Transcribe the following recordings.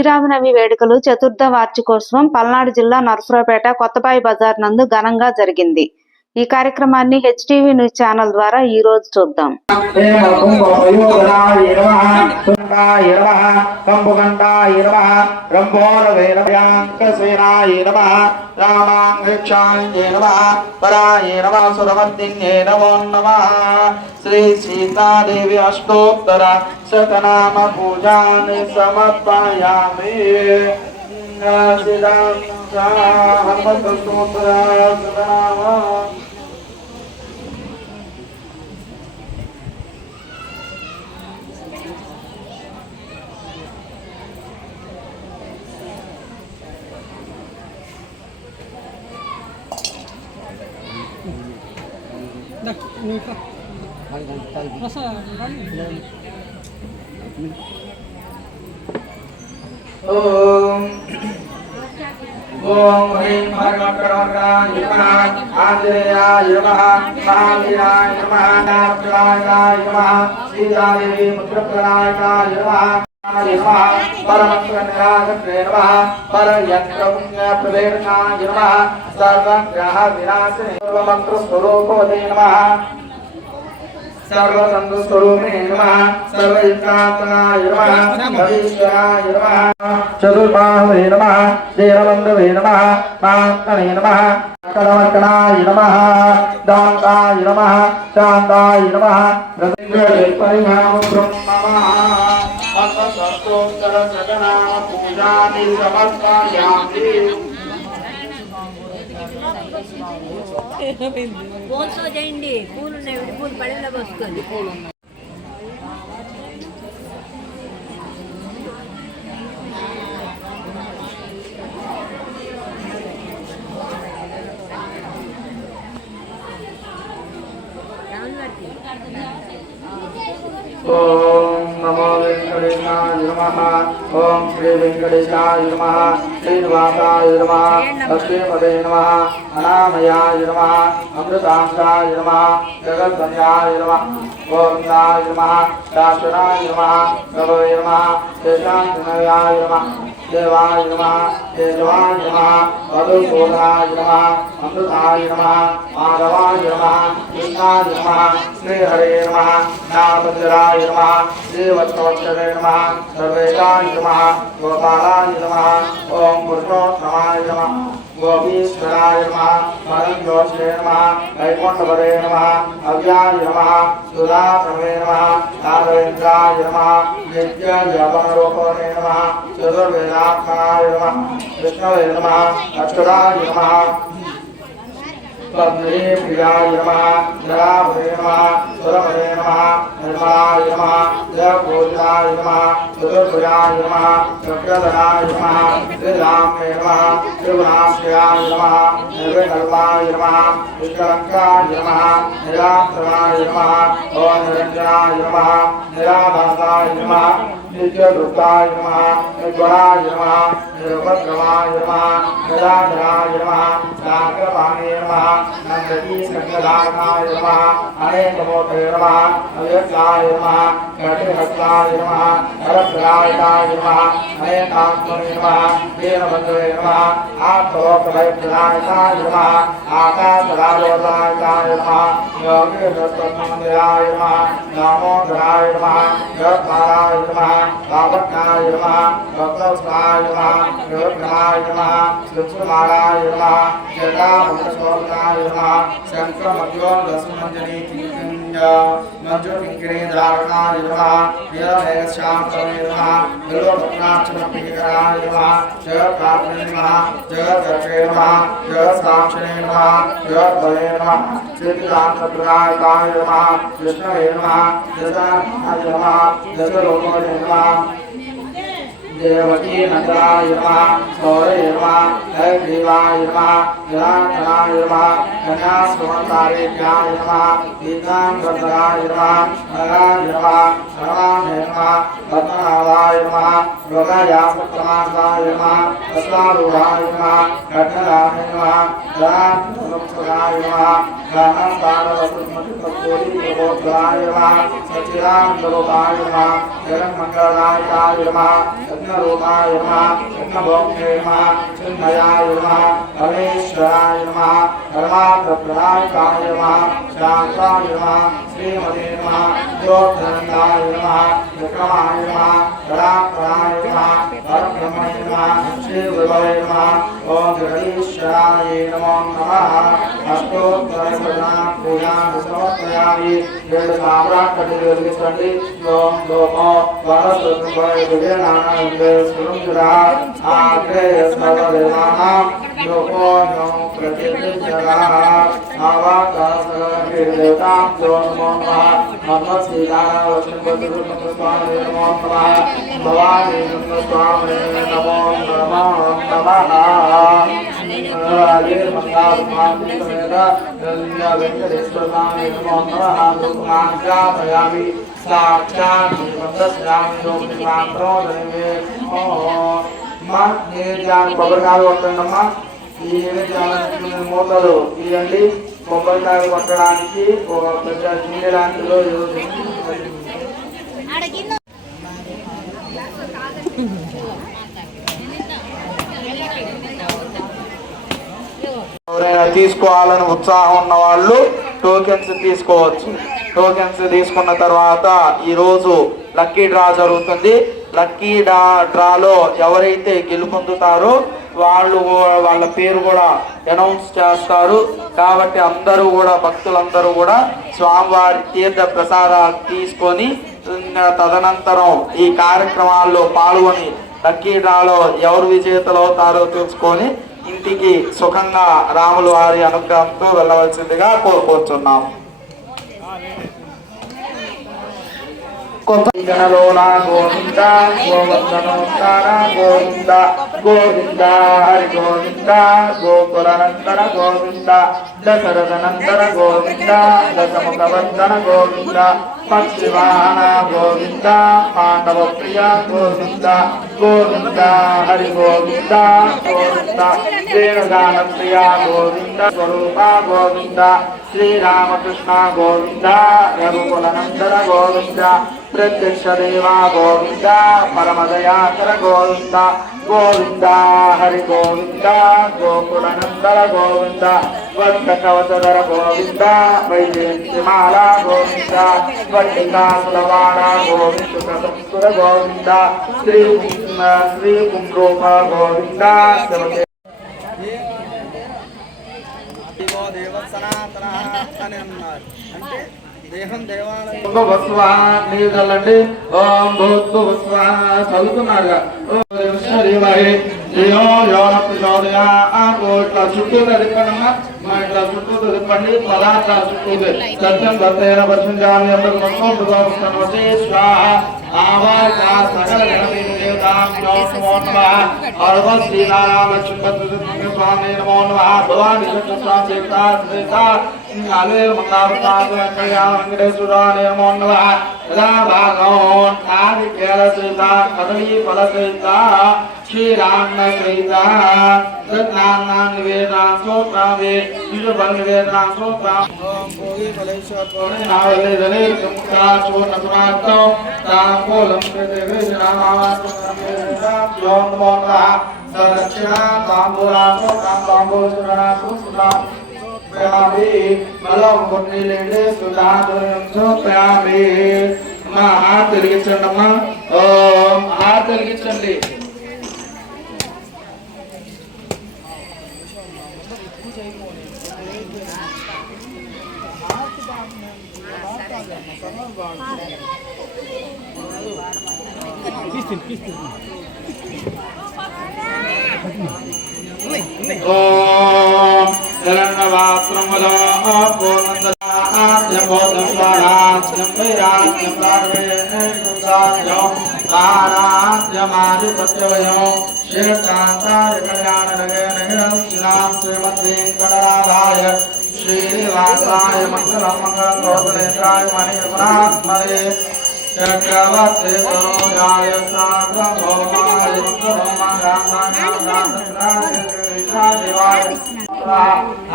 శ్రీరామనవమి వేడుకలు చతుర్థ వార్షికోత్సవం పల్నాడు జిల్లా నరసరావుపేట కొత్తబాయి బజార్ నందు ఘనంగా జరిగింది। ఈ కార్యక్రమాన్ని హెచ్టీవీ న్యూస్ ఛానల్ ద్వారా ఈ రోజు చూద్దాం। श्री सीतादेवी अष्टोत्तर शतनाम पूजानि समर्पयामि। ओम ह्रीं भगवत्करवराय नमः आंजनेयाय नमः महावीराय नमः नारायणाय नमः सीतादेवी पुत्रप्रदाय नमः परमंत्रनिरागत्रे नमः परयंत्रपुण्यप्रदेशाय नमः सर्वग्रह विनाशिने सर्वमंत्रस्वरूपोदे नमः सर्वतंत्रस्वरूपिणे नमः सर्वयुक्तात्मनाय नमः भविष्याय नमः चतुर्बाहुवे नमः देवबन्धवे नमः महात्मने नमः कलमर्कणाय नमः दान्ताय नमः शान्ताय नमः रतिग्रहपरिणाम ब्रह्मः अष्टोत्तर शतनाम पूजानि समर्पयामि। పూలతో చేయండి, పూలు ఉన్నాయి, పూలు పడేలా పోసుకోండి। ओम नमो वेंकटेशाय नमः। ओम श्री वेंकटेशाय नमः। श्रीनिवासाय नमः। लक्ष्मीपदे नमः। अनामयाय नमः। अमृतांशाय नमः। जगद्वंद्याय नमः। गोविंदाय नमः। शाश्वताय नमः। प्रभवे नमः। शेषांतनयाय नमः। देवाय नमः। तेजवाय नमः। मधुसूदनाय नमः। अमृताय नमः। माधवाय नमः। कृष्णाय नमः। श्रीहरे नमः। नामपंजराय नमः। श्रीवत्सवत्सरे नमः। सर्वेशाय नमः। गोपालाय नमः। ओम पुरुषोत्तमाय नमः। गोपीश्वराय नमः। परमज्योत्स्ने नमः। वैकुंठपदे नमः। अव्याय नमः। सुधाप्रभे नमः। राघवेन्द्राय नमः। नित्यव्यापनरूपणे नमः। चतुर्वेदात्मनाय नमः। विष्णवे नमः। अच्युताय नमः। पद्मे प्रियाय नमः। जराभवे नमः। सुरभवे नमः। निर्मलाय नमः। जयपूजिताय नमः। चतुर्भुजाय नमः। चक्रधराय नमः। श्रीरामे नमः। त्रिगुणाश्रयाय नमः। निर्विकल्पाय नमः। विकलंकाय नमः। निराक्रमाय नमः। ओम निरंजनाय नमः। निराभासाय नमः। नित्यदुर्गाय नमः। निर्गुणाय नमः। निरुपद्रवाय नमः। निराधराय नमः। नागपाणे नमः। नंदनी सकलदानाय नमः। अनेकमूर्ते नमः। अव्यक्ताय नमः। कटिहस्ताय नमः। परप्रायताय नमः। अनेकात्मने नमः। वीरबन्धवे नमः। आत्मलोकभयप्रदायकाय नमः। आकाशराजोदायकाय नमः। योगेश्वरमन्दिराय नमः। दामोदराय नमः। जगत्पालाय नमः। कामज्ञाय नमः। भक्तवत्सलाय नमः। योगनाय नमः। सुक्षमाणाय नमः। जटामृतशोभनाय नमः। शङ्करमध्योदशमञ्जरी किङ्किञ्ज मञ्जुकिङ्किणीधारकाय नमः। नीलमेघश्यामकवे नमः। बिल्वपत्रार्चनप्रियकराय नमः। जगत्प्राप्तये नमः। जगद्गर्भे नमः। जगत्साक्षिणे नमः। जगद्भवे नमः। सिद्धिदान्तप्रदायकाय नमः। विष्णवे नमः। जगन्नाथाय नमः। जगद्रूपाय नमः। देवकी नंदनाय नमः। सौरये नमः। हयग्रीवाय नमः। जनार्दनाय नमः। कन्यास्वतारेभ्याय नमः गीतांगधराय नमः नगाय नमः सर्वाय नमः पद्मनाभाय नमः योगयासक्तमासाय नमः तस्मारूढाय नमः खड्गराय नमः दानमुक्ताय नमः दानपारवसुमतिप्रबोधाय नमः सच्चिदानन्दरूपाय नमः जगन्मङ्गलनायकाय नमः यज्ञरूपाय नमः यज्ञभोक्ते नमः चिन्मयाय नमः परमेश्वराय नमः परमार्थप्रदायकाय नमः शान्ताय नमः श्रीमते नमः ज्योतिरन्दाय नमः विक्रमाय नमः परात्पराय नमः परब्रह्मणे नमः श्रीगुरवे नमः ॐ जगदीश्वराय नमो नमः अष्टोत्तरशतनामपूजां समर्पयामि वेदसाम्राट्टकटिवेदिस्वण्डि ओं लोको वरदुर्गयविजयनानन्दस्वरुञ्जरा आग्रेयस्मदेवानां लोको नो प्रतिनिजराः आवाकाशदेवतां नमो नमः नमस्सीतालक्ष्मीपतिरुद्रस्वामिने नमो नमः भवानी नन्दस्वामिने नमो नमः वेंकटेश्वरस्वामिने नमो नमः लोकमाज्ञापयामि साक्षात् दस्यामि लोकमात्रोदये ये जान కొబ్బరికాయలు కొట్టండమ్మా ఈ మూతలు తీయండి కొబ్బరికాయలు కొట్టడానికి ఒక పెద్ద గిన్నె లాంటిలో ఎవరైనా తీసుకోవాలని ఉత్సాహం ఉన్న వాళ్ళు టోకెన్స్ తీసుకోవచ్చు. టోకెన్స్ తీసుకున్న తర్వాత ఈరోజు లక్కీ డ్రా జరుగుతుంది. లక్కీ డ్రాలో ఎవరైతే గెలుపొందుతారో వాళ్ళ పేరు కూడా అనౌన్స్ చేస్తారు. కాబట్టి అందరూ కూడా భక్తులందరూ కూడా స్వామివారి తీర్థ ప్రసాదాలు తీసుకొని తదనంతరం ఈ కార్యక్రమాల్లో పాల్గొని లక్కీ డ్రాలో ఎవరు విజేతలు అవుతారో తెలుసుకొని ఇంటికి సుఖంగా రాముల వారి అనుగ్రహంతో వెళ్ళవలసిందిగా కోరుకుంటున్నాం. గణలోలా గోవింద గోవర్ధనోత్తార గోవింద గోవింద హరి గోవింద గోకులనందన గోవింద దశరథనందన గోవింద దశముఖవర్ధన గోవింద పక్షివాహన గోవింద పాండవ ప్రియ గోవింద గోవింద హరి గోవింద గోవింద వేణుగాన ప్రియ గోవింద స్వరూప గోవింద శ్రీరామకృష్ణ గోవింద రఘుకులనందన గోవింద ప్రత్యక్ష దేవా గోవింద పరమదయాకర గోవింద గోవింద హరి గోవింద గోకులనందన గోవింద వంద కవచధర గోవింద వైజయంతిమాల గోవింద వట్టికాసులవాడ గోవింద సంస్కృత గోవింద శ్రీ పుంరూప గోవింద దేవ సనాతన అని అన్నారు. అంటే దేహం దేవాలయం నీరు చల్లండి. ఓం భూత్వస్వ చదువుతున్నారుగా ఇట్లా చుట్టూ తిప్పండమ్మా. ఇట్లా చుట్టూ తిప్పండి. పదార్థాలు చుట్టూ సత్యం దత్తైన పరిశుద్ధామి అందరూ మొత్తం స్వాహ ఆవాస సకల స్వామి నమో నమః భవాని స్వామి వెంకటేశ్వర నమో నమః కదలీ ఫల సహిత శ్రీరామ సహిత నివేదాంసోత్రామే నివేదాంసోత్రాం సదక్షిణ తాంబూలాంతో బలం కొన్ని లేండి సుధామి అమ్మా హాత్ వెలిగించండి. అమ్మా ఓం హాత్ వెలిగించండి. ఓం జగన్నవాత్రమలో పూర్ణందరాజ్యమాధిపత్యవయం శ్రీకాంతాయ కళ్యాణ శ్రీమద్వేంకటనాథాయ श्रीनिवासाय मंगलम मंगलतोत्रेकाय मणिर्गुणात्मने चक्रवर्ती तनोजाय सार्वभौमाय मंगलम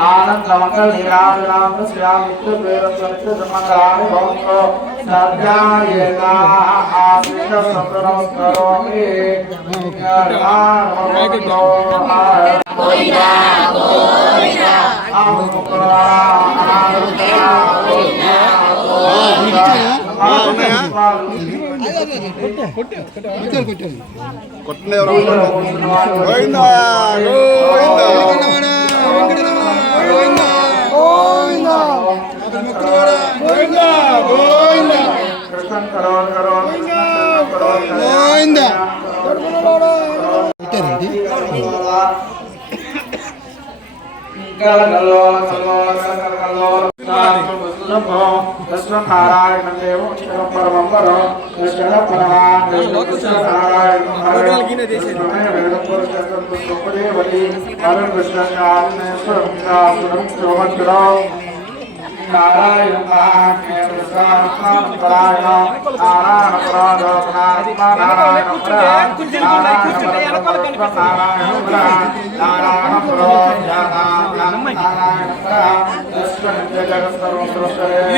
आनंद मंगल निराजनाम श्यामित्र प्रेरसनित्र मंगलानि भवन्तु सद्यायेता आश्रित संतरं करोमि गोविंदा नारायण देव परम परम कृष्ण परमान नारायण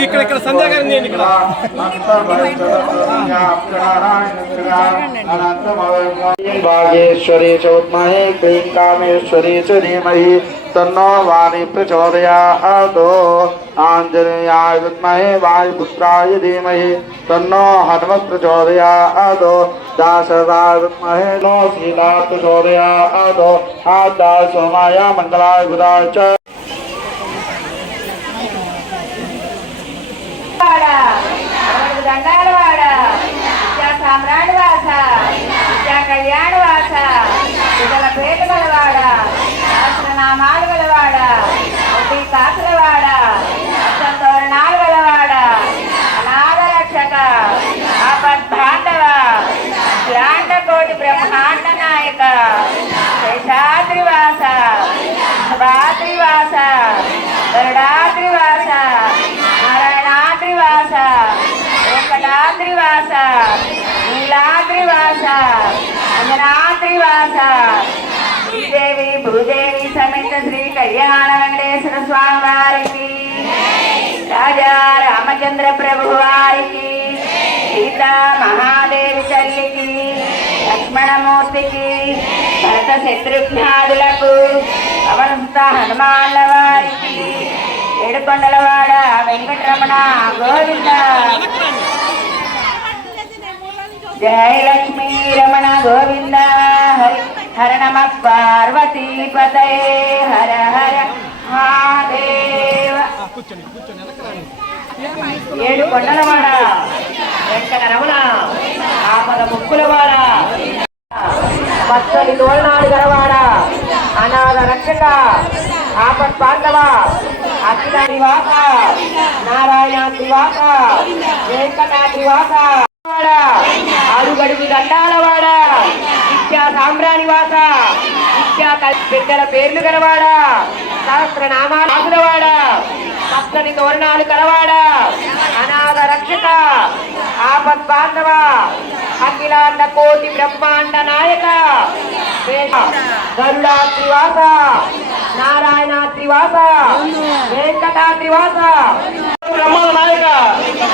ఇక్కడ సంధ్యా గారిని నేను ఇక్కడ भागेश्वरी चौद्महे क्लीं कामेश्वरी च धीमहि तन्नो वाणी प्रचोदयात् आञ्जनेयाय विद्महे वायुपुत्राय धीमहि तन्नो हनुमत् प्रचोदयात् दाशरथाय विद्महे नो सीताय प्रचोदयात् आद्याय सोमाय मङ्गलाय बुधाय च కళ్యాణ వాస విజల పేట గలవాడ సహస్రనామాలు గలవాడ ఒకటి కాసులవాడ తోరణాలు గలవాడ అనాథ రక్షక ఆపద్బాంధవ ధ్యాండ కోటి బ్రహ్మాండ నాయక శేషాద్రివాస శుభాద్రివాస గరుడాద్రివాస నారాయణాద్రివాస వెంకటాద్రివాస నీలాద్రివాస అంజనాద్రివాస శ్రీదేవి భూదేవి సమేత శ్రీ కళ్యాణ వెంకటేశ్వర స్వామి వారికి రాజా రామచంద్ర ప్రభు వారికి సీతా మహాదేవి తల్లికి లక్ష్మణమూర్తికి భరత శత్రుఘ్నాదులకు అవనంత హనుమాన్ల వారికి ఏడుకొండలవాడ వెంకటరమణ గోవింద जय लक्ष्मी रमण गोविंद हरि हर नम पार्वती पतये हर हर महादेव ఏడు కొండలవాడ వెంకటరమణ ఆపద ముక్కులవాడ పచ్చని తోరణాలు గలవాడ అనాథ రక్షక ఆపత్ పాండవ అఖిల నివాస నారాయణ త్రివాస వెంకటాద్రివాస అడుగడుగు దండాలవాడ నిత్యా సాంబ్రాణివాస నిత్యా బిడ్డల పేర్లు గలవాడ సహస్రనామాలు ఆకులవాడ పచ్చని తోరణాలు కలవాడ అనాథ రక్షక ఆపద్ బాంధవ అఖిలాండ కోటి బ్రహ్మాండ నాయక గరుడాద్రివాస నారాయణాద్రివాస వెంకటాద్రివాస బ్రహ్మాండ నాయక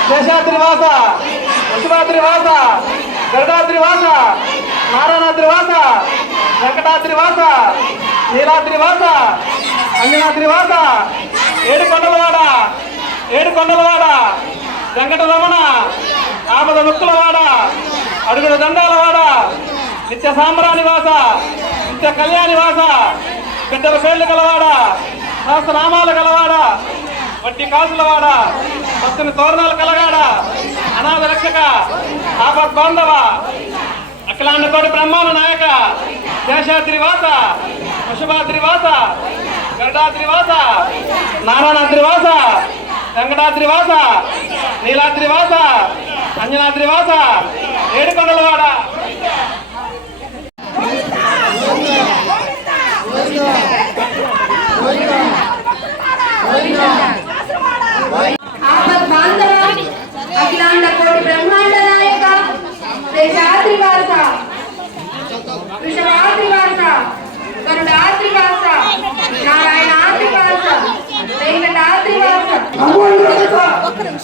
శేషాద్రివాస శుభాద్రివాస గరుడాద్రివాస నారాయణాద్రివాస వెంకటాద్రివాస నీలాద్రివాస అంజనాద్రివాస ఏడుకొండలవాడ వెంకటరమణ ఆపద ముక్కులవాడ అడుగుల దండాలవాడ నిత్య సాంబ్రాణివాస నిత్య కళ్యాణివాస బిడ్డల పేర్లు గలవాడ సహస్రనామాలు గలవాడ వడ్డీ కాసులవాడ పచ్చని తోరణాలు కలగాడ అనాథ రక్షక ఆపద్ బాంధవ అఖిలాండ కోటి బ్రహ్మాండ నాయక శేషాద్రివాస వృషభాద్రివాస గరుడాద్రివాస నారాయణాద్రివాస వెంకటాద్రివాస నీలాద్రివాస అంజనాద్రివాస ఏడుకొండలవాడ గోవిందా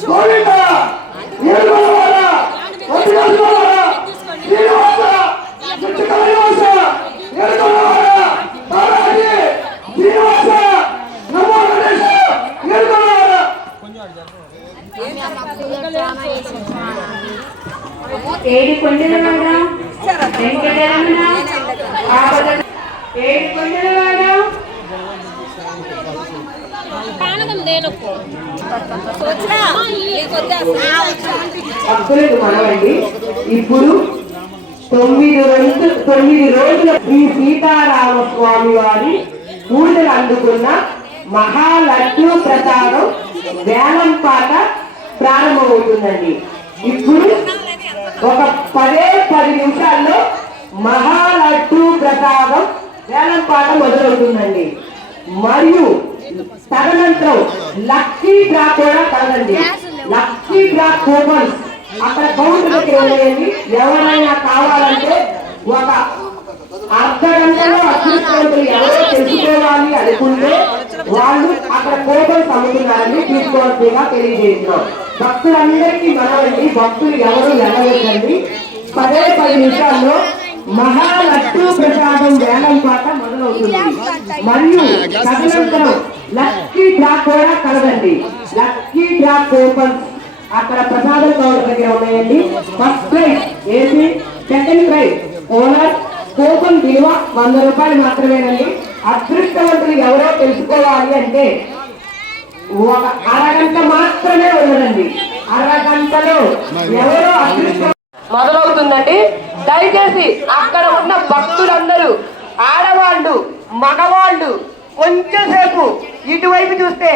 గోవింద నీలగొండవాడ వదిలేసుకోవాడ శ్రీనివాస నిత్యకైలాస నీలగొండవాడ తారాజీ శ్రీనివాస నమో గణేశ నీలగొండవాడ ఏడు కొండలవాడ వెంకటరమణ ఏడు కొండలవాడ భక్తులకు మనవండి. ఇప్పుడు 9 రోజుల శ్రీ సీతారామ స్వామి వారి పూజలు అందుకున్న మహాలడ్డు ప్రసాదం వేలం పాట ప్రారంభమవుతుందండి. ఇప్పుడు ఒక 10 నిమిషాల్లో మహాలడ్డు ప్రసాదం వేలం పాట మొదలవుతుందండి. మరియు తదనంతరం లక్కీ డ్రా కూడా కలదండి. లక్కీ డ్రా కూపన్స్ అక్కడ కౌంటర్ దగ్గర ఉన్నాయండి. ఎవరైనా కావాలంటే ఒక అర్ధగంటలో అదృష్టవంతులు ఎవరో తెలుసుకోవాలి అనుకుంటే వాళ్ళు అక్కడ కూపన్స్ అమ్ముతున్నారని తీసుకోవాల్సిందిగా తెలియజేస్తున్నాం. భక్తులందరికీ మనవండి, భక్తులు ఎవరు వెళ్ళవద్దండి. 10 నిమిషాల్లో మహాలడ్డు ప్రసాదం వేలం పాట మొదలవుతుంది. మరియు తదనంతరం లక్కీ డ్రా కూడా కలదండి. లక్కీ డ్రా కూపన్స్ అక్కడ ప్రసాదం కౌంటర్ దగ్గర ఉన్నాయండి. First prize AC, second prize owner. Coupon విలువ 100 రూపాయలు మాత్రమేనండి. అదృష్టవంతులు ఎవరో తెలుసుకోవాలి అంటే ఒక అరగంట మాత్రమే ఉన్నదండి. అరగంటలో ఎవరో అదృష్టం మొదలవుతుందండి. దయచేసి అక్కడ ఉన్న భక్తులందరూ, ఆడవాళ్ళు మగవాళ్ళు కొంచెం సేపు ఇటువైపు చూస్తే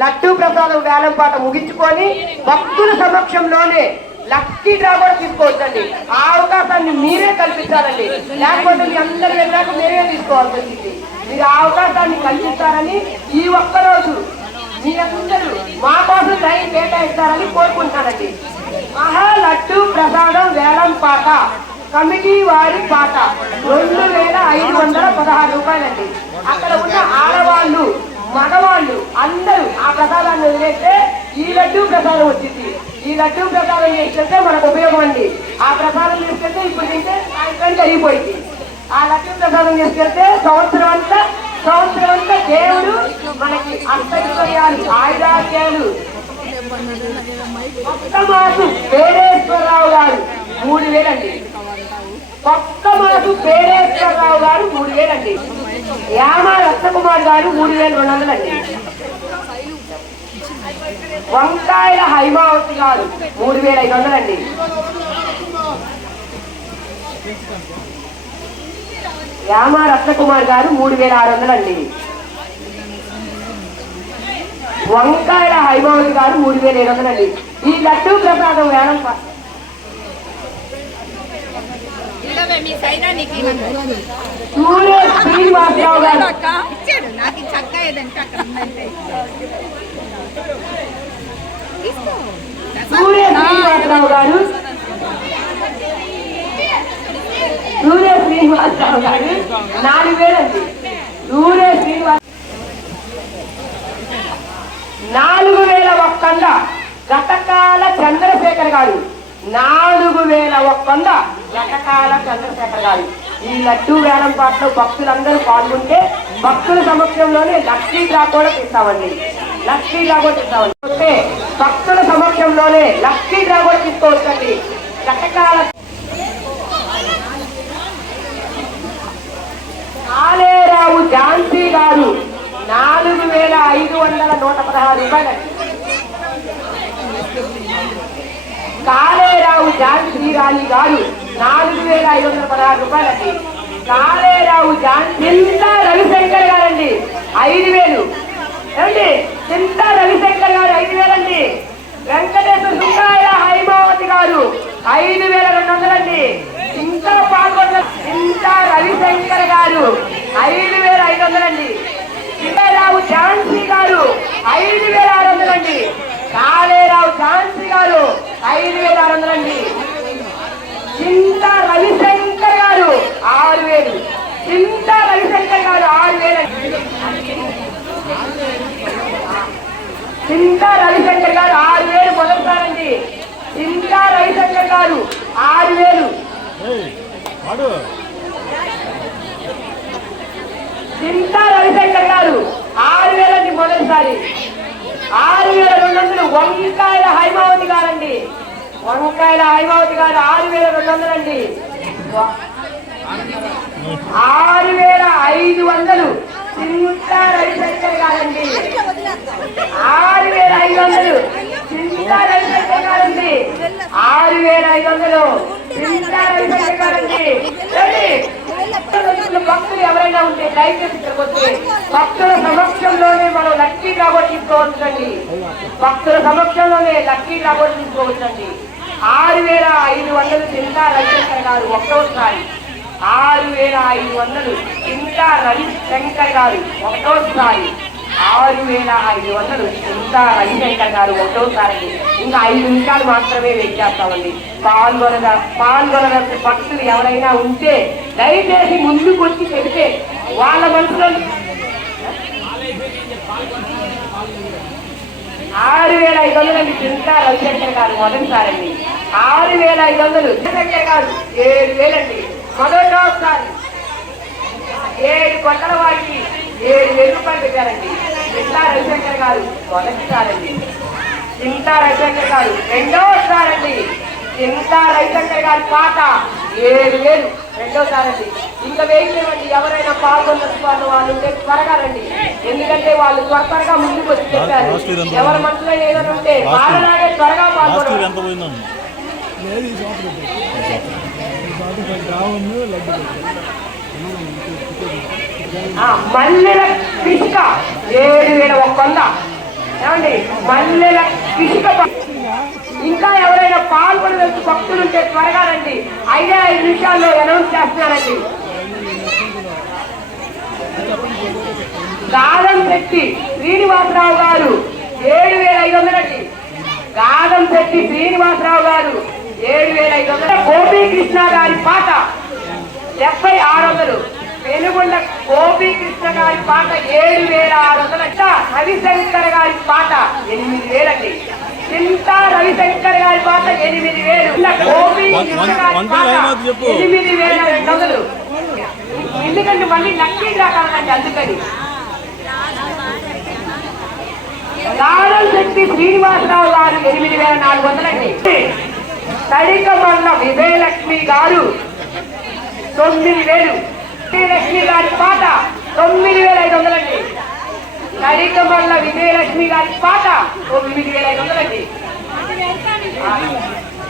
లడ్డూ ప్రసాదం వేలం పాట ముగించుకొని భక్తుల సమక్షంలోనే లక్కీ డ్రా కూడా తీసుకోవచ్చండి. ఆ అవకాశాన్ని మీరే కల్పించాలండి. లేకపోతే మీ అందరి వెళ్ళాక మీరే తీసుకోవాల్సి వచ్చింది. మీరు ఆ అవకాశాన్ని కల్పిస్తారని ఈ ఒక్కరోజు మీ అందరూ మా కోసం టైం కేటాయిస్తారని కోరుకుంటానండి. మహాలడ్డు ప్రసాదం వేలం పాట కమిటీ వారి పాట 2516 రూపాయలండి. అక్కడ ఉన్న ఆడవాళ్ళు మగవాళ్ళు అందరూ ఆ ప్రసాదాన్ని వదిలేస్తే ఈ లడ్డూ ప్రసాదం వచ్చింది. ఈ లడ్డూ ప్రసాదం చేసుకెళ్తే మనకు ఉపయోగం అండి. ఆ ప్రసాదం చేసుకెళ్తే ఇప్పుడు తింటే సాయంత్రం జరిగిపోయింది. ఆ లడ్డూ ప్రసాదం చేసుకెళ్తే సంవత్సరం అంతా దేవుడు మనకి అష్టైశ్వర్యాలు ఆయుధాలు. కొత్త మాసు పేరేశ్వరరావు గారు 3000 అండి. కొత్త మాసు పేరేశ్వరరావు గారు 3000 అండి. యామ రత్నకుమార్ గారు 3200 అండి. వంకాయల హైమావతి గారు 3500 అండి. యామ రత్నకుమార్ గారు 3600 అండి. వంకాయల హైమావతి గారు 3700 అండి. ఈ లడ్డూ ప్రసాదం వేలం శ్రీనివాసరావు గారు శ్రీనివాసరావు గారు 4000 అండి. 4001 గతకాల చంద్రశేఖర్ గారు 4001 గతకాల చంద్రశేఖర్ గారు. ఈ లడ్డూ వేలం పాటలో భక్తులందరూ పాల్గొంటే భక్తుల సమక్షంలోనే లక్కీ డ్రా కూడా తీస్తామండి. లక్కీ డ్రా కూడా తీస్తామండి. భక్తుల సమక్షంలోనే లక్కీ డ్రా కూడా తీసుకోవచ్చండి. గతకాల కాళేరావు ఝాన్సీ గారు 4516 రూపాయలండి. కాళేరావు ఝాన్సీ రాణి గారు 4516 రూపాయలండి. కాళేరావు చింతా రవిశంకర్ గారండి 5000. ఏమండి, చింతా రవిశంకర్ గారు 5000 అండి. వెంకటేశ్వర సుంకాయల హైమావతి గారు 5200 అండి. ఇంకా పాల్గొన్న చింతా రవిశంకర్ గారు 5500 అండి. కాళేరావు ఝాన్సీ గారు 5600 అండి. కాళేరావు ఝాన్సీ గారు 5600 అండి. చింతా రవిశంకర్ గారు 6000. చింతా రవిశంకర్ గారు 6000 అండి. చింతా రవిశంకర్ గారు 6000 మొదలు రవిశంకర్ గారు 6,000. చింతా రవిశంకర్ గారు 6,000 అండి. మొదటిసారి 6,200. వంకాయల హైమావతి గారండి. వంకాయల హైమావతి గారు 6,200 అండి. 6,500. చింతా రవిశంకర్ గారండి. 6,500. చింతా రవిశంకర్ గారండి. 6,500. చింతా రవిశంకర్ గారండి. భక్తులు ఎవరైనా ఉంటే దయచేసి ఇక్కడికి వచ్చి భక్తుల సమక్షంలోనే మనం లక్కీ రాబట్టించుకోవచ్చండి. భక్తుల సమక్షంలోనే లక్కీ రాబట్టించుకోవచ్చండి. 6,500. చింతా రవిశంకర్ గారు ఒకటోసారి. 6,500. చింతా రవిశంకర్ గారు ఒకటోసారి. 6,500. చింతా రవిశంకర్ గారు ఒకటోసారి. ఇంకా 5 నిమిషాలు మాత్రమే వెయిట్ చేస్తామండి. పాల్గొనగల భక్తులు ఎవరైనా ఉంటే దయచేసి ముందుకు వచ్చి చెబితే వాళ్ళ మనసులో 6,500 అండి. చింతా రవిశంకర్ గారు మొదటిసారండి. 6,500. రవిశంకర్ గారు 7,000 అండి. మొదటిసారి 7 కొండల వారికి 7,000 రూపాయలు పెట్టారండి. చింతా రవిశంకర్ గారు మొదటిసారండి. చింతా రవిశంకర్ గారు రెండోసారండి. చింతా రవిశంకర్ గారి పాట 7,000 రెండోసారండి. ఇంకా వేయలేమండి. ఎవరైనా పాల్గొన్న వాళ్ళు ఉంటే త్వరగా రండి. ఎందుకంటే వాళ్ళు త్వరగా ముందుకు వచ్చి చెప్పారు. ఎవరి మనసులో ఏదైనా ఉంటే వాళ్ళలాగే త్వరగా పాల్గొన్నారు. మల్లెల పిసుక 7,100 ఏమండి. మల్లెల పిసుక. ఇంకా ఎవరైనా పాల్గొనే భక్తులు ఉంటే త్వరగా రండి. 5 నిమిషాల్లో అనౌన్స్ చేస్తున్నారండి. గాదంశెట్టి శ్రీనివాసరావు గారు 7,500 అండి. గాదంశెట్టి శ్రీనివాసరావు గారు 7,500. గోపీకృష్ణ గారి పాట 7600. వెనుగొండ గోపీకృష్ణ గారి పాట 7,600. రవిశంకర్ గారి పాట 8,000 అండి. చింతా రవిశంకర్ గారి పాట 8,000. గోపీకృష్ణ గారి పాట 8,200. ఎందుకంటే మళ్ళీ లక్కీ రాకాలండి. అందుకని గాదంశెట్టి శ్రీనివాసరావు గారు 8,400 అండి. తడికమల్ల విజయలక్ష్మి గారు 9,000. విజయలక్ష్మి గారి పాట 9,500 అండి. తడికమల్ల విజయలక్ష్మి గారి పాట 9,500 అండి.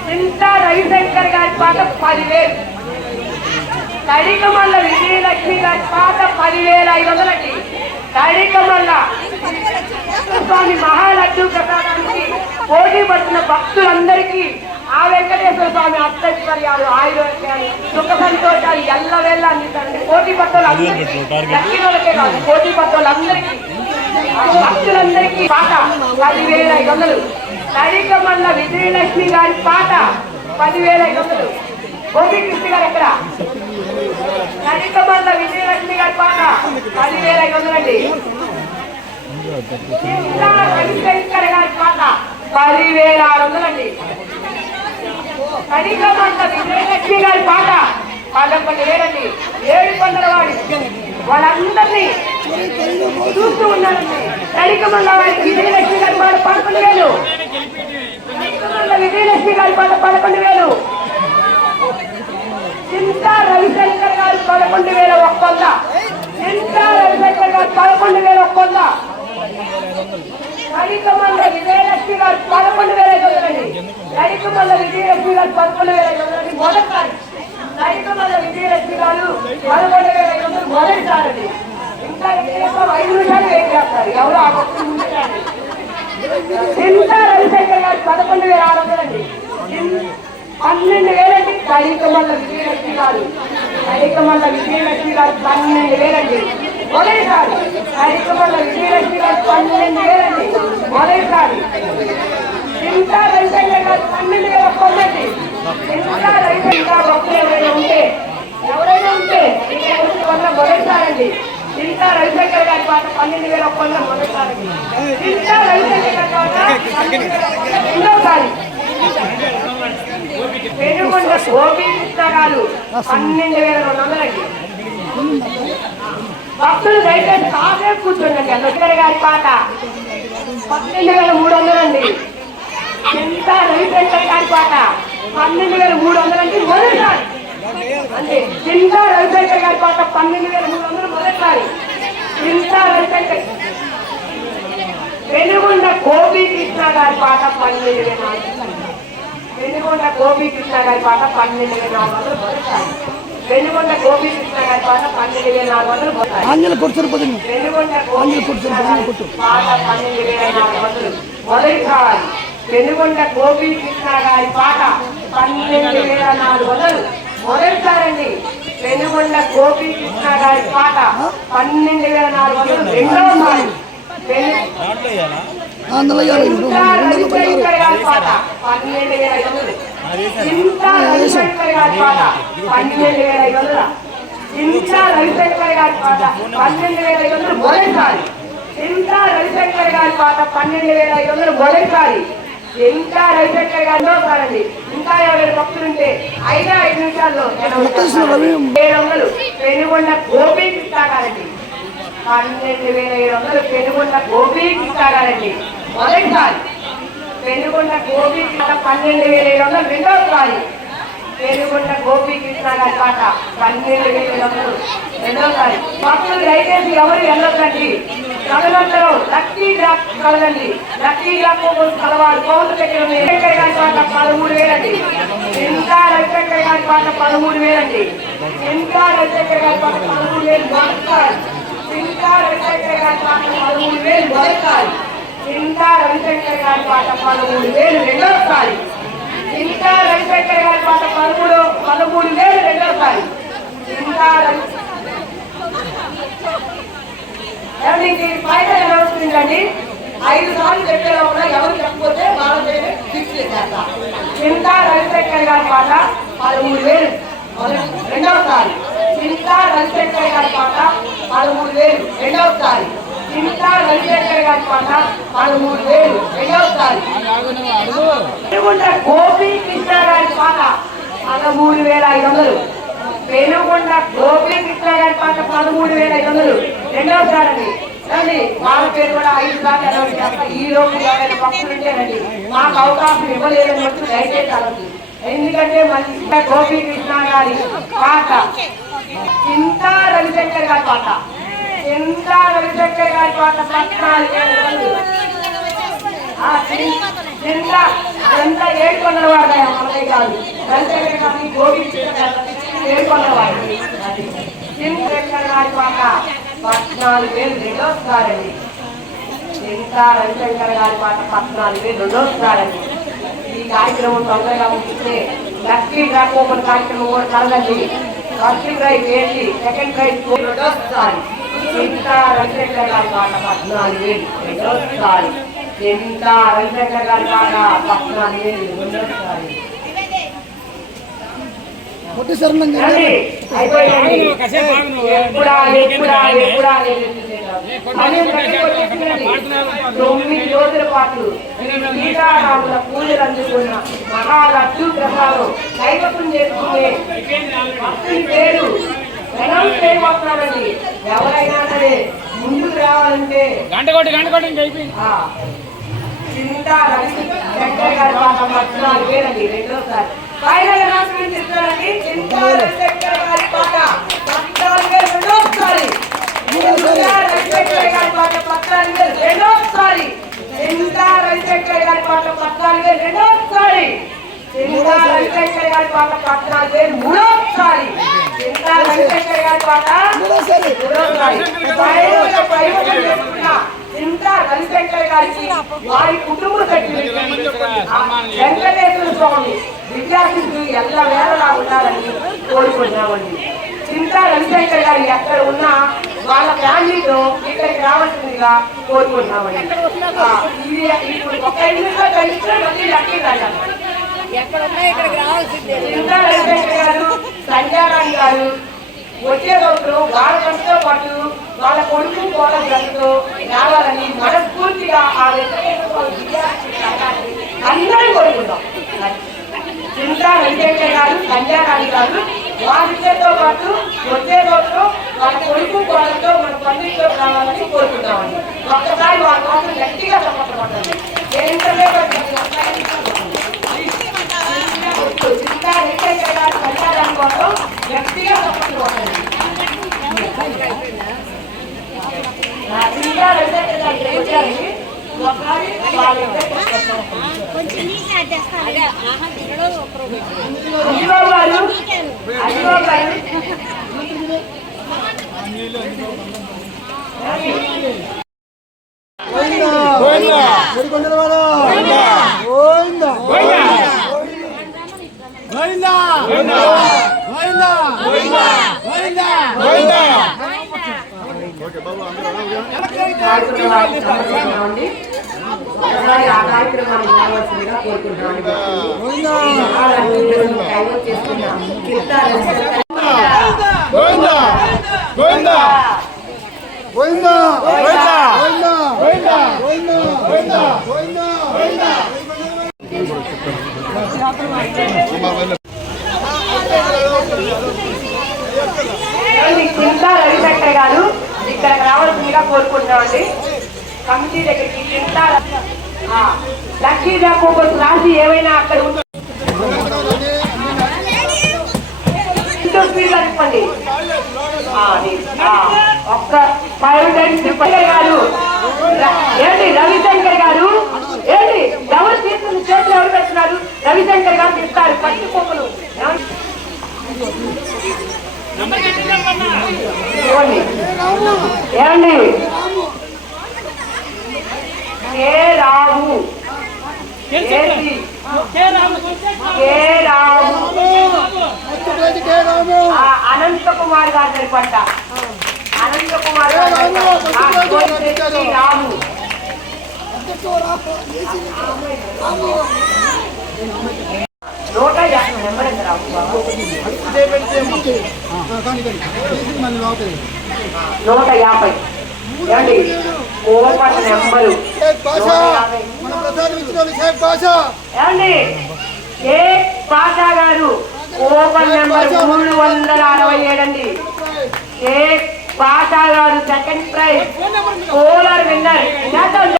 చింతా రవిశంకర్ గారి పాట 10,000. తడికమల్ల విజయలక్ష్మి గారి పాట 10,500 అండి. తడికమల్ల స్వామి మహాలడ్డు ప్రసాదానికి పోటీ పడుతున్న భక్తులందరికీ ఆ వెంకటేశ్వర స్వామి అష్టైశ్వర్యాలు, ఆయుర్వేదాలు, సుఖ సంతోషాలు ఎల్లవేళ అందిస్తారండి. పోటీ పట్టులందరికీ లక్కీలకే కాదు, పోటీ పట్టులందరికీ భక్తులందరికీ పాట 10,500. తడికమల్ల విజయలక్ష్మి గారి పాట 10,500. గోపీకృష్ణ గారు ఎక్కడ? తడికమల్ల విజయలక్ష్మి గారి పాట 10,500 అండి. రవిశంకర్ గారి పాట 10,600 అండి. తడికమల్ల విజయలక్ష్మి గారి పాట 11,000 అండి. 7 కొండల వాడి వాళ్ళందరినీ చూస్తూ ఉన్నారండి. తడికమల్ల వాడి విజయలక్ష్మి గారి పాట 11,000. తడికమల్ల విజయలక్ష్మి గారి పాట 11,000. చింతా రవిశంకర్ గారు 11,100. చింతా రవిశంకర్ గారు 11,100. తడికమల్ల విజయలక్ష్మి గారు 11,500 అండి. తడికమల్ల విజయలక్ష్మి గారు 11,500 అండి. మొదటిసారి తడికమల్ల విజయలక్ష్మి గారు 11,500 మొదటిసారి అండి. ఇంకా 5 నిమిషాలు ఏం చేస్తారు? ఎవరు ఆ భక్తులు ఉంచారండి. చింతా రవిశంకర్ గారు 11,600 అండి. 12,000 అండి. తడికమల్ల విజయలక్ష్మి గారు 12,000 అండి. మొదటిసారి తడికమల్ల విజయలక్ష్మి గారు 12,000 అండి. మొదటిసారి చింతా రవిశంకర్ గారు 12,100 అండి. చింతా రవిశంకర్ భక్తులు ఎవరైనా ఉంటే మొదటిసారి అండి. చింతా రవిశంకర్ గారి పాట 12,100 మొదటిసారి. చింతా రవిశంకర్ గారి పాట రెండోసారి. పెనుగొండ గోపీకృష్ణ గారు 12,200 భక్తులు దయచేసి కాసేపు కూర్చోండి. అన్నగారి గారి పాట 12,300 అండి. ఎంత రవిశంకర్ గారి పాట 12,300 అంటే మొదటిసారి అంటే చింత రవిశంకర్ గారి పాట 12,300 మొదటిసారి. చింత రవిశంకర్ పెనుగొండ గోపీకృష్ణ గారి పాట 12,400. పెనుగొండ గోపీకృష్ణ గారి పాట 12,400 మొదటిసారి. పెనుగొండ గోపీకృష్ణ గారి పాట 12,400 మొదటిసారి. పెనుగొండ గోపీకృష్ణ గారి పాట 12,400 మొదటిసారి. పెనుగొండ గోపీకృష్ణ గారి పాట 12,400 మొదటిసారండి. పెనుగొండ గోపీకృష్ణ గారి పాట 12,400 రెండవసారి. రవిశంకర్ గారి పాట 12,500. చింతా రవిశంకర్ గారి పాట 12,500. చింతా రవిశంకర్ గారి పాట 12,500 మొదటిసారి. చింతా రవిశంకర్ గారి పాట 12,500 మొదటిసారి. చింతా రవిశంకర్ గారి రెండోసారండి. ఇంకా 50 భక్తులుంటే 5 నిమిషాల్లో 700. పెనుగొండ గోపీకృష్ణ గారండి 12,700. పెనుగొండ గోపీకృష్ణ గారండి మొదటిసారి. పెనుగొండ గోపీకృష్ణ 12,700 రెండోసారి. పెనుగొండ గోపీకృష్ణ గారి పాట 12,700 రెండోసారి. భక్తులు దయచేసి ఎవరు వెళ్ళొద్దండి. కలగంతరం లక్కీ డ్రాప్ కలగండి. లక్కీ డ్రాప్ కలవాడు కౌంటర్ దగ్గర రవిశంకర్ గారి పాట 13,000 అండి. చింతా రవిశంకర్ గారి పాట 13,000 అండి. చింతా రవిశంకర్ గారి పాట 13,000 మొదటిసారి. చింతా రవిశంకర్ గారి పాట 13,000 మొదటిసారి. చింతా రవిశంకర్ గారి పాట 13,000 రెండోసారి. చింతా రవిశంకర్ గారి పాట 13,000 రెండోసారి. చింతా ఫైనల్ అనౌన్స్మెంట్ అండి. 5 సార్లు చెప్పేలా కూడా ఎవరు చెప్పకపోతే వాళ్ళ పేరు ఫిక్స్ చేస్తా. చింతా రవిశంకర్ గారి పాట 13,000 రెండవసారి. చింతా రవిశంకర్ గారి పాట 13,000 రెండవసారి. చింతా రవిశంకర్ గారి పాట 13,000 రెండవసారి. పెనుగొండ గోపీకృష్ణ గారి పాట 13,500. పెనుగొండ గోపీకృష్ణ గారి పాట 13,500 రెండవసారి అండి. రండి వాళ్ళ పేరు కూడా 5 సార్లు అనౌన్స్ చేస్తా. ఈ రోజు ఎవరైనా భక్తులుంటేనండి మాకు అవకాశం ఇవ్వలేదని వచ్చి దయచేసి అనొద్దు. ఎందుకంటే మళ్ళీ గోపీకృష్ణ గారి పాట చింతా రవిశంకర్ గారి పాట. చింతా రవిశంకర్ గారి పాట 14,000. చింతా అదంతా 700 వాడు మనకే కాదు. రవిశంకర్ గారి గోపీకృష్ణ 700 చింతశంకర్ గారి పాట 14,000 రెండోసారండి. చింతా రవిశంకర్ గారి పాట 14,000 రెండోసారండి. ఈ కార్యక్రమం తొందరగా ముగిస్తే లక్కీ డ్రాప్ ఓపెన్ కార్యక్రమం కూడా కలదండి. ఫస్ట్ ప్రైజ్ వేసి సెకండ్ ప్రైజ్ రెండోసారి. చింతా రవిశంకర్ గారి పాట 14,000 రెండోసారి. చింతా రవిశంకర్ గారి పాట 14,000 రెండోసారి. అయిపోయిందండి. ఎప్పుడా 9 రోజుల పాటు సీతారాముల పూజలు అందుకున్న మహాలక్ష్మి ప్రసాదం కైవసం చేసుకునే భక్తుని పేరు అనౌన్స్ చేయబోతున్నానండి. ఎవరైనా సరే ముందుకు రావాలంటే చింతా రవిశంకర్ గారి పాట 14,000 అండి రెండోసారి. ఫైనల్ అనౌన్స్మెంట్ ఇస్తానండి. చింతా రవిశంకర్ గారి పాట 14,000 రెండోసారి. చింతా రవిశంకర్ గారి పాట 14,000 రెండోసారి. చింతా రవిశంకర్ గారి పాట 14,000 రెండోసారి. చింతా రవిశంకర్ గారి పాట 14,000 మూడోసారి. చింతా రవిశంకర్ గారి పాట మూడోసారి. చింతా రవిశంకర్ గారికి వారి కుటుంబ సభ్యులు వెంకటేశ్వర స్వామి విద్యార్థులు ఎల్ల వేళలా ఉండాలని కోరుకుంటున్నామండి. చింతా రవిశంకర్ గారు ఎక్కడ ఉన్నా వాళ్ళ ఫ్యామిలీతో ఇక్కడికి రావాల్సిందిగా కోరుకుంటున్నామండి. ఇది ఇప్పుడు 5 నిమిషాలు కలిస్తే మళ్ళీ లక్కీ రాజాలి. చింతా రవిశంకర్ గారు సంధ్యారాణి గారు వచ్చే రోజులు వాళ్ళతో పాటు వాళ్ళ కొడుకు కోడలతో రావాలని మనస్ఫూర్తిగా ఆ విద్యార్థి అందరూ కోరుకుంటాం. చింతా వెంకయ్య గారు, కళ్యాణాన్ని గారు వారితో పాటు వచ్చే రోజు వారి కొడుకు వాళ్ళతో మన పండితులు రావాలని కోరుకుంటామండి. ఒక్కసారి వారి కోసం గట్టిగా సపోర్ట్ చింతా వెంకయ్య గారు, కళ్యాణాన్ని కోసం గట్టిగా సపోర్ట్ కొట్టండి. చింతా వెంకయ్య గారు వచ్చారండి. ఒకసారి అయ్యబాబు గారు ఆ కార్యక్రమాన్ని కావాల్సిందిగా కోరుకుంటున్నాను. చింతా రవిశంకర్ గారు ఇక్కడికి రావాల్సిందిగా కోరుకుంటున్నామండి. కమిటీ దగ్గరికి చింతా లక్కీ డాకోస్ రాసి ఏమైనా అక్కడ చెప్పండి. ఒక్క 5 times గారు ఏంటి రవిశంకర్ గారు ఏంటి ఎవరు తీసుకుని చేతులు ఎవరు పెడుతున్నారు? రవిశంకర్ గారు ఇస్తారు పట్టుకోకలు ఏమండి రాము అనంత కుమార్ గారు సరిపడ్డ అనంత కుమార్ గారు రాము నూట 50 నెంబర్ ఎంత రాము 150 ఏమండి ఓపట్ నెంబరు ఏమండి షేక్ పాషా గారు ఓపన్ నెంబర్ 367 అండి. షేక్ పాషా గారు సెకండ్ ప్రైజ్ పోలర్ విన్నర్.